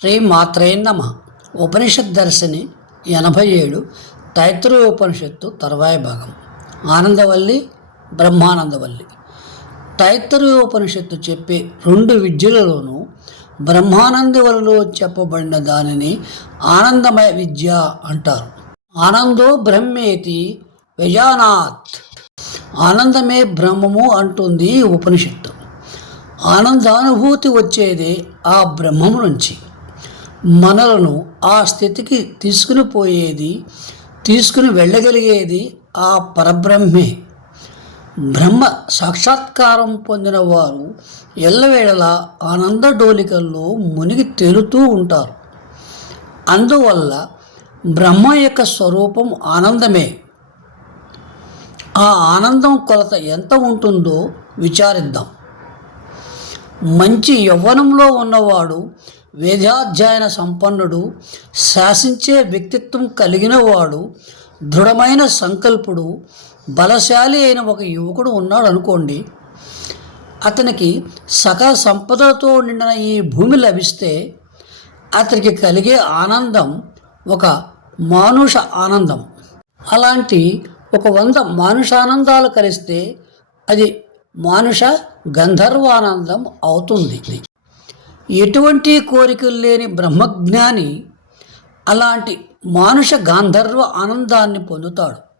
శ్రీ మాత్రే నమ. ఉపనిషత్ దర్శిని ఎనభై ఏడు తైత్రు ఉపనిషత్తు తర్వాయి భాగం. ఆనందవల్లి బ్రహ్మానందవల్లి. తైత్తరు ఉపనిషత్తు చెప్పే రెండు విద్యలలోనూ బ్రహ్మానందవలలో చెప్పబడిన దానిని ఆనందమయ విద్య అంటారు. ఆనందో బ్రహ్మేతి వ్యజానాథ్ ఆనందమే బ్రహ్మము అంటుంది ఉపనిషత్తు. ఆనందానుభూతి వచ్చేదే ఆ బ్రహ్మము నుంచి. మనలను ఆ స్థితికి తీసుకుని పోయేది తీసుకుని వెళ్ళగలిగేది ఆ పరబ్రహ్మే. బ్రహ్మ సాక్షాత్కారం పొందిన వారు ఎల్లవేళలా ఆనంద డోలికల్లో మునిగి తేలుతూ ఉంటారు. అందువల్ల బ్రహ్మ యొక్క స్వరూపం ఆనందమే. ఆ ఆనందం కొలత ఎంత ఉంటుందో విచారిద్దాం. మంచి యవ్వనంలో ఉన్నవాడు వేదాధ్యయన సంపన్నుడు శాసించే వ్యక్తిత్వం కలిగిన వాడు దృఢమైన సంకల్పుడు బలశాలి అయిన ఒక యువకుడు ఉన్నాడు అనుకోండి. అతనికి సకల సంపదలతో నిండిన ఈ భూమి లభిస్తే అతనికి కలిగే ఆనందం ఒక మానుష ఆనందం. అలాంటి ఒక వంద మానుషానందాలు కలిస్తే అది మానుష గంధర్వానందం అవుతుంది. ఎటువంటి కోరికలు లేని బ్రహ్మజ్ఞాని అలాంటి మానుష గాంధర్వ ఆనందాన్ని పొందుతాడు.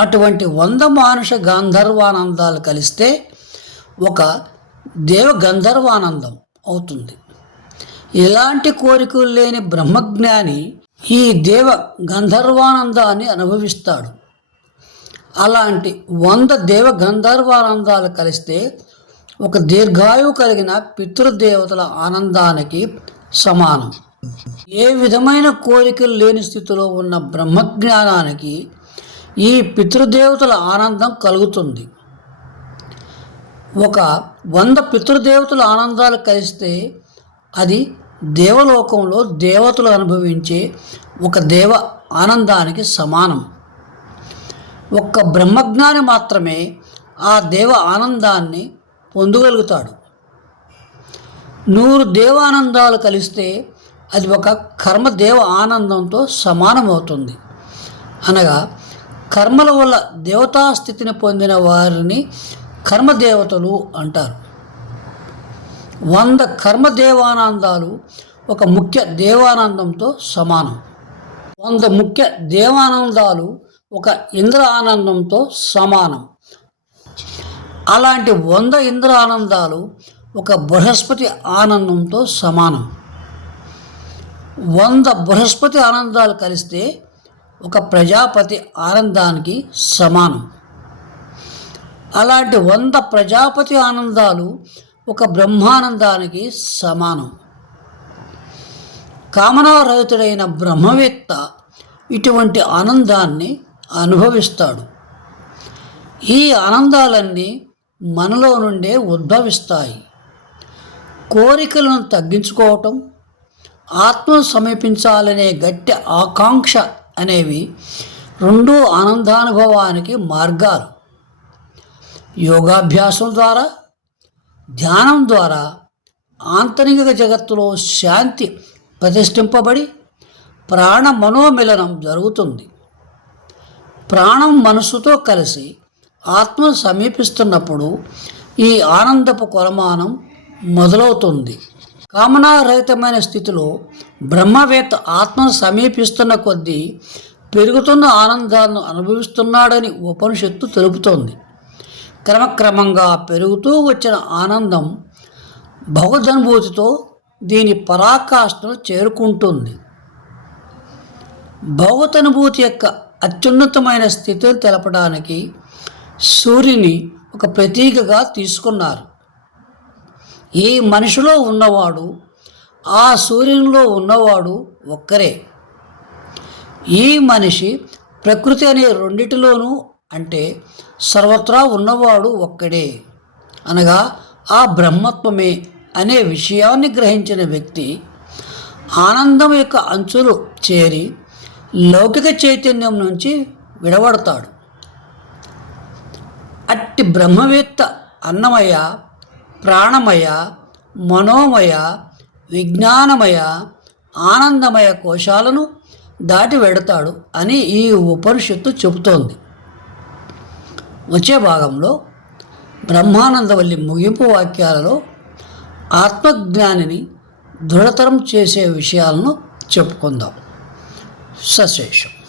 అటువంటి వంద మానుష గాంధర్వానందాలు కలిస్తే ఒక దేవ గంధర్వానందం అవుతుంది. ఎలాంటి కోరికలు లేని బ్రహ్మజ్ఞాని ఈ దేవ గంధర్వానందాన్ని అనుభవిస్తాడు. అలాంటి వంద దేవ గంధర్వానందాలు కలిస్తే ఒక దీర్ఘాయువు కలిగిన పితృదేవతల ఆనందానికి సమానం. ఏ విధమైన కోరికలు లేని స్థితిలో ఉన్న బ్రహ్మజ్ఞానానికి ఈ పితృదేవతల ఆనందం కలుగుతుంది. ఒక వంద పితృదేవతల ఆనందాలు కలిస్తే అది దేవలోకంలో దేవతలు అనుభవించే ఒక దేవ ఆనందానికి సమానం. ఒక్క బ్రహ్మజ్ఞాని మాత్రమే ఆ దేవ ఆనందాన్ని పొందగలుగుతాడు. నూరు దేవానందాలు కలిస్తే అది ఒక కర్మదేవ ఆనందంతో సమానమవుతుంది. అనగా కర్మల వల్ల దేవతా స్థితిని పొందిన వారిని కర్మదేవతలు అంటారు. వంద కర్మదేవానందాలు ఒక ముఖ్య దేవానందంతో సమానం. వంద ముఖ్య దేవానందాలు ఒక ఇంద్ర ఆనందంతో సమానం. అలాంటి వంద ఇంద్ర ఆనందాలు ఒక బృహస్పతి ఆనందంతో సమానం. వంద బృహస్పతి ఆనందాలు కలిస్తే ఒక ప్రజాపతి ఆనందానికి సమానం. అలాంటి వంద ప్రజాపతి ఆనందాలు ఒక బ్రహ్మానందానికి సమానం. కామనారహితుడైన బ్రహ్మవేత్త ఇటువంటి ఆనందాన్ని అనుభవిస్తాడు. ఈ ఆనందాలన్నీ మనలో నుండే ఉద్భవిస్తాయి. కోరికలను తగ్గించుకోవటం ఆత్మను సమీపించాలనే గట్టి ఆకాంక్ష అనేవి రెండు ఆనందానుభవానికి మార్గాలు. యోగాభ్యాసం ద్వారా ధ్యానం ద్వారా ఆంతరిక జగత్తులో శాంతి ప్రతిష్ఠింపబడి ప్రాణ మనోమిలనం జరుగుతుంది. ప్రాణం మనసుతో కలిసి ఆత్మ సమీపిస్తున్నప్పుడు ఈ ఆనందపు కొలమానం మొదలవుతుంది. కామనారహితమైన స్థితిలో బ్రహ్మవేత్త ఆత్మను సమీపిస్తున్న కొద్దీ పెరుగుతున్న ఆనందాలను అనుభవిస్తున్నాడని ఉపనిషత్తు తెలుపుతోంది. క్రమక్రమంగా పెరుగుతూ వచ్చిన ఆనందం భగవదనుభూతితో దీని పరాకాష్ఠను చేరుకుంటుంది. భగవతనుభూతి యొక్క అత్యున్నతమైన స్థితిని తెలపడానికి సూర్యుని ఒక ప్రతీకగా తీసుకున్నారు. ఈ మనిషిలో ఉన్నవాడు ఆ సూర్యునిలో ఉన్నవాడు ఒక్కరే. ఈ మనిషి ప్రకృతి అనే రెండిటిలోనూ అంటే సర్వత్రా ఉన్నవాడు ఒక్కడే. అనగా ఆ బ్రహ్మత్వమే అనే విషయాన్ని గ్రహించిన వ్యక్తి ఆనందం యొక్క అంచులు చేరి లౌకిక చైతన్యం నుంచి విడవడతాడు. అట్టి బ్రహ్మవేత్త అన్నమయ ప్రాణమయ మనోమయ విజ్ఞానమయ ఆనందమయ కోశాలను దాటి వెడతాడు అని ఈ ఉపనిషత్తు చెబుతోంది. వచ్చే భాగంలో బ్రహ్మానందవల్లి ముగింపు వాక్యాలలో ఆత్మజ్ఞానిని దృఢతరం చేసే విషయాలను చెప్పుకుందాం. సశేషం.